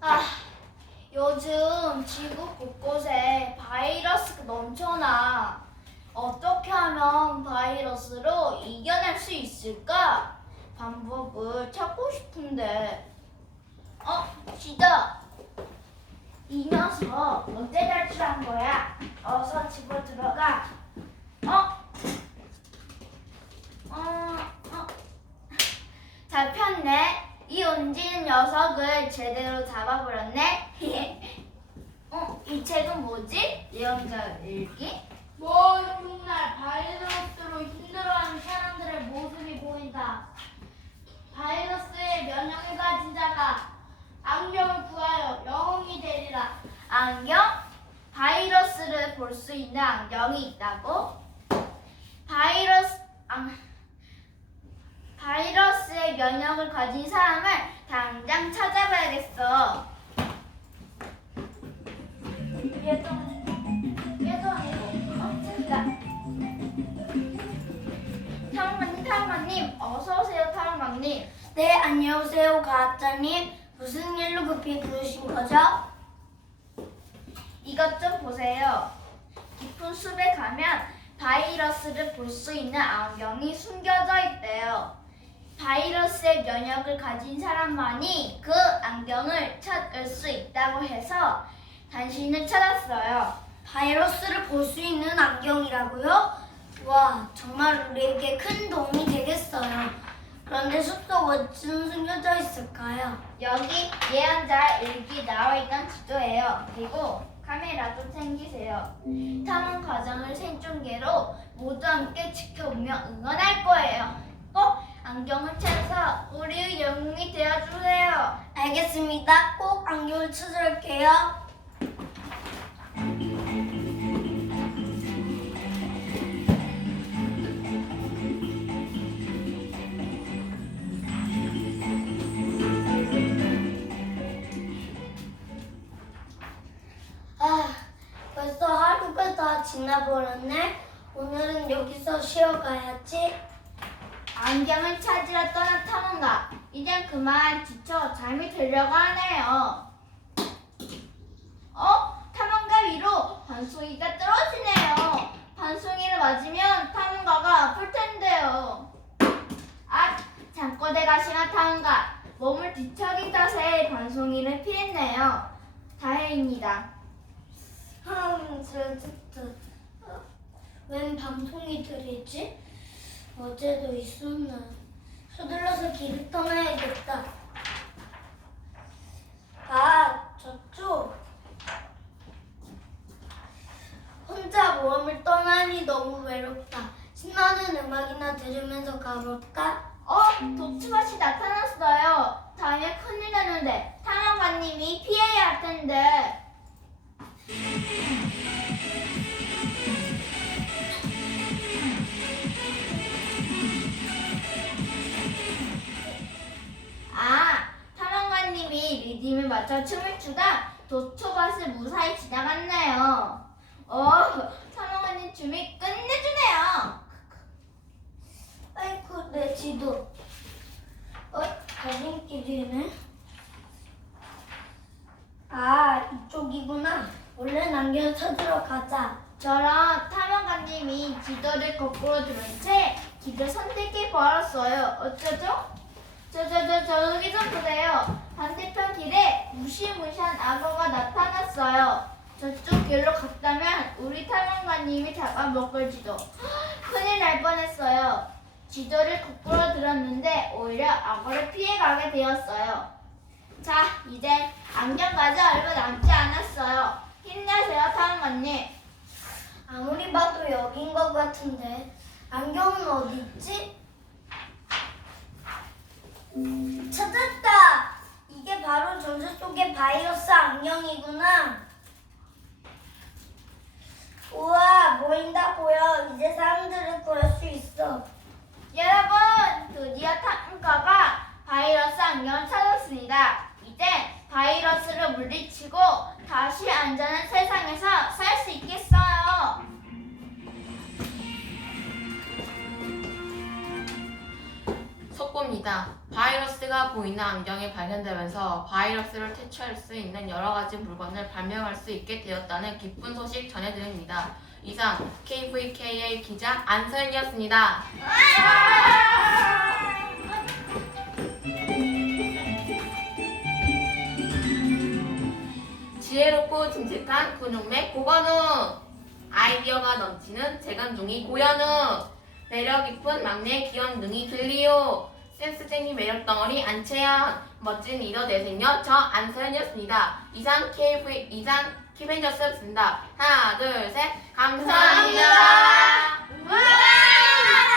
아, 요즘 지구 곳곳에 바이러스가 넘쳐나. 어떻게 하면 바이러스로 이겨낼 수 있을까? 방법을 찾고 싶은데. 어, 시다. 이 녀석 언제 탈출한 거야? 어서 집으로 들어가. 어? 어, 어. 잡혔네. 이 온지는 녀석을 제대로 잡아버렸네. 어, 이 책은 뭐지? 예언자 일기? 뭐 훗날 바이러스로 힘들어하는 사람들의 모습이 보인다. 바이러스에 면역을 가진 자가 안경을 구하여 영웅이 되리라. 안경? 바이러스를 볼 수 있는 안경이 있다고? 바이러스 아, 바이러스에 면역을 가진 사람을 당장 찾아봐야겠어. 얘도 얘도 아니고 어 저기다. 타로마님 타로마님 어서 오세요 타로마님. 네, 안녕하세요, 가짜님. 무슨 일로 급히 부르신 거죠? 이것 좀 보세요. 깊은 숲에 가면 바이러스를 볼 수 있는 안경이 숨겨져 있대요. 바이러스의 면역을 가진 사람만이 그 안경을 찾을 수 있다고 해서 당신을 찾았어요. 바이러스를 볼 수 있는 안경이라고요? 와, 정말 우리에게 큰 도움이 되겠어요. 그런데 숲속 어찌 숨겨져 있을까요? 여기 예언자 일기 나와 있던 지도예요. 그리고 카메라도 챙기세요. 탐험 과정을 생중계로 모두 함께 지켜보며 응원할 거예요. 꼭 안경을 찾아서 우리의 영웅이 되어주세요. 알겠습니다. 꼭 안경을 찾아올게요. 다 지나버렸네. 오늘은 여기서 쉬어가야지. 안경을 찾으러 떠난 탐험가. 이젠 그만 지쳐 잠이 들려고 하네요. 어? 탐험가 위로 반송이가 떨어지네요. 반송이를 맞으면 탐험가가 아플 텐데요. 아, 잠꼬대가 심한 탐험가. 몸을 뒤척인 탓에 반송이를 피했네요. 다행입니다. 흠, 슬프트. 어, 웬 방송이들이지? 어제도 있었나? 서둘러서 길을 떠나야겠다. 아, 저쪽. 혼자 모험을 떠나니 너무 외롭다. 신나는 음악이나 들으면서 가볼까? 맞춰 춤을 추다 도초밭을 무사히 지나갔네요. 어, 탐험가님 춤이 끝내주네요. 아이쿠, 내 지도. 어, 가림길이네. 아, 이쪽이구나. 얼른 안경 찾으러 가자. 저런 탐험가님이 지도를 거꾸로 들은 채 길을 선택해 버렸어요. 어쩌죠? 저 저 저 저기 좀 보세요. 반대편 길에 무시무시한 악어가 나타났어요. 저쪽 길로 갔다면 우리 탐험가님이 잡아먹을지도. 큰일 날 뻔했어요. 지도를 거꾸로 들었는데 오히려 악어를 피해가게 되었어요. 자, 이제 안경까지 얼마 남지 않았어요. 힘내세요, 탐험가님. 아무리 봐도 여긴 것 같은데. 안경은 어디 있지? 바이러스 안경이구나. 우와, 보여. 이제 사람들을 구할 수 있어. 여러분, 있습니다. 바이러스가 보이는 안경이 발견되면서 바이러스를 퇴치할 수 있는 여러 가지 물건을 발명할 수 있게 되었다는 기쁜 소식 전해드립니다. 이상 KVKA 기자 안서연이었습니다. 지혜롭고 듬직한 근육맥 고건우 아이디어가 넘치는 재간둥이 고현우 매력 깊은 막내 기현둥이 들리오 센스쟁이 매력덩어리 안채연 멋진 리더 내생녀 저 안서연이었습니다. 이상 KV 이상 키벤저스였습니다. 하나 둘 셋 감사합니다. 감사합니다.